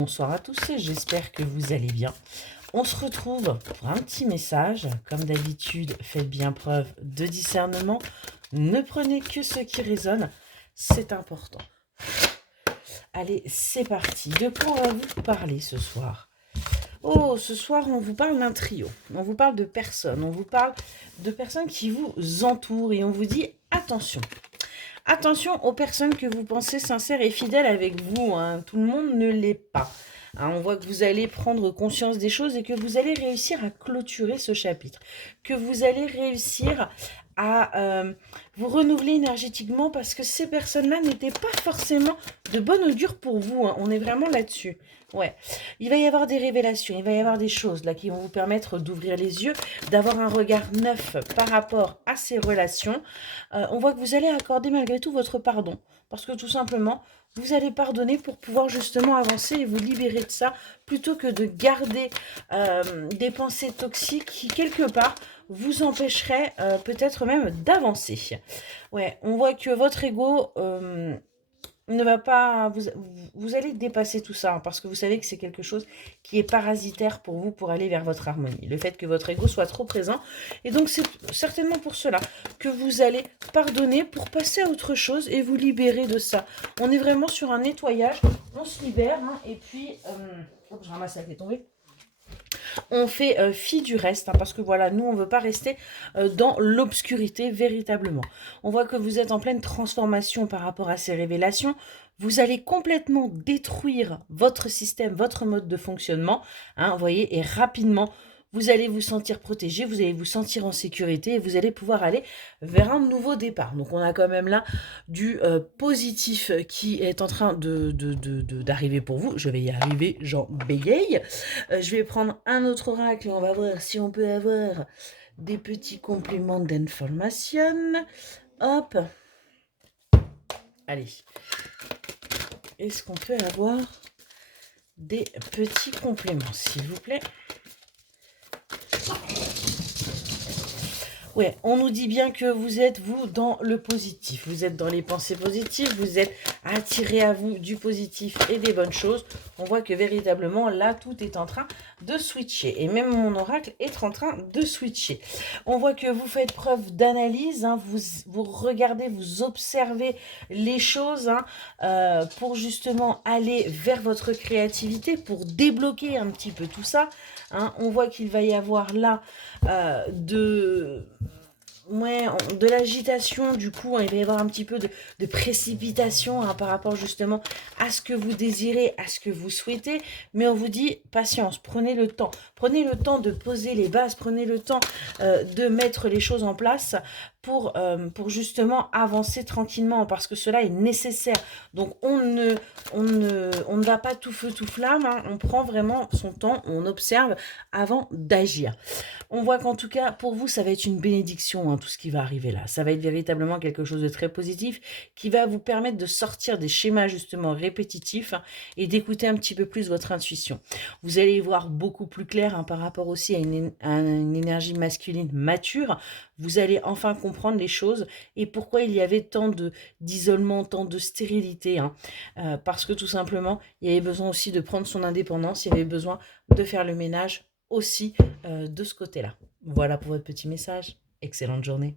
Bonsoir à tous, j'espère que vous allez bien. On se retrouve pour un petit message. Comme d'habitude, faites bien preuve de discernement. Ne prenez que ce qui résonne, c'est important. Allez, c'est parti. De quoi on va vous parler ce soir? Oh, ce soir, on vous parle d'un trio. On vous parle de personnes. On vous parle de personnes qui vous entourent et on vous dit attention. Attention aux personnes que vous pensez sincères et fidèles avec vous. Hein. Tout le monde ne l'est pas. Hein, on voit que vous allez prendre conscience des choses et que vous allez réussir à clôturer ce chapitre. Que vous allez réussir à vous renouveler énergétiquement parce que ces personnes-là n'étaient pas forcément de bon augure pour vous. Hein. On est vraiment là-dessus. Ouais. Il va y avoir des révélations, il va y avoir des choses là qui vont vous permettre d'ouvrir les yeux, d'avoir un regard neuf par rapport à ces relations. On voit que vous allez accorder malgré tout votre pardon. Parce que tout simplement, vous allez pardonner pour pouvoir justement avancer et vous libérer de ça, plutôt que de garder des pensées toxiques qui, quelque part, vous empêcheraient peut-être même d'avancer. Ouais, on voit que votre ego ne va pas... Vous allez dépasser tout ça, hein, parce que vous savez que c'est quelque chose qui est parasitaire pour vous, pour aller vers votre harmonie. Le fait que votre ego soit trop présent. Et donc, c'est certainement pour cela que vous allez pardonner pour passer à autre chose et vous libérer de ça. On est vraiment sur un nettoyage. On se libère, hein, et puis... je ramasse la qui est tombée. On fait fi du reste, hein, parce que voilà, nous, on ne veut pas rester dans l'obscurité véritablement. On voit que vous êtes en pleine transformation par rapport à ces révélations. Vous allez complètement détruire votre système, votre mode de fonctionnement, hein, vous voyez, et rapidement, vous allez vous sentir protégé, vous allez vous sentir en sécurité et vous allez pouvoir aller vers un nouveau départ. Donc on a quand même là du positif qui est en train d'arriver pour vous. Je vais y arriver, j'en bégaye. Je vais prendre un autre oracle et on va voir si on peut avoir des petits compléments d'information. Hop. Allez. Est-ce qu'on peut avoir des petits compléments, s'il vous plaît? Ouais, on nous dit bien que vous êtes, vous, dans le positif. Vous êtes dans les pensées positives, vous êtes attiré à vous du positif et des bonnes choses. On voit que véritablement, là, tout est en train de switcher. Et même mon oracle est en train de switcher. On voit que vous faites preuve d'analyse, hein, vous regardez, vous observez les choses, hein, pour justement aller vers votre créativité, pour débloquer un petit peu tout ça. Hein. On voit qu'il va y avoir là de l'agitation, du coup, hein, il va y avoir un petit peu de précipitation, hein, par rapport justement à ce que vous désirez, à ce que vous souhaitez, mais on vous dit patience, prenez le temps de poser les bases, prenez le temps de mettre les choses en place pour justement avancer tranquillement, parce que cela est nécessaire. Donc on ne va pas tout feu tout flamme, hein, on prend vraiment son temps, on observe avant d'agir. On voit qu'en tout cas, pour vous, ça va être une bénédiction, hein, tout ce qui va arriver là. Ça va être véritablement quelque chose de très positif qui va vous permettre de sortir des schémas justement répétitifs, hein, et d'écouter un petit peu plus votre intuition. Vous allez y voir beaucoup plus clair, hein, par rapport aussi à une énergie masculine mature. Vous allez enfin comprendre les choses et pourquoi il y avait tant d'isolement, tant de stérilité. Hein. Parce que tout simplement, il y avait besoin aussi de prendre son indépendance, il y avait besoin de faire le ménage aussi de ce côté-là. Voilà pour votre petit message. Excellente journée.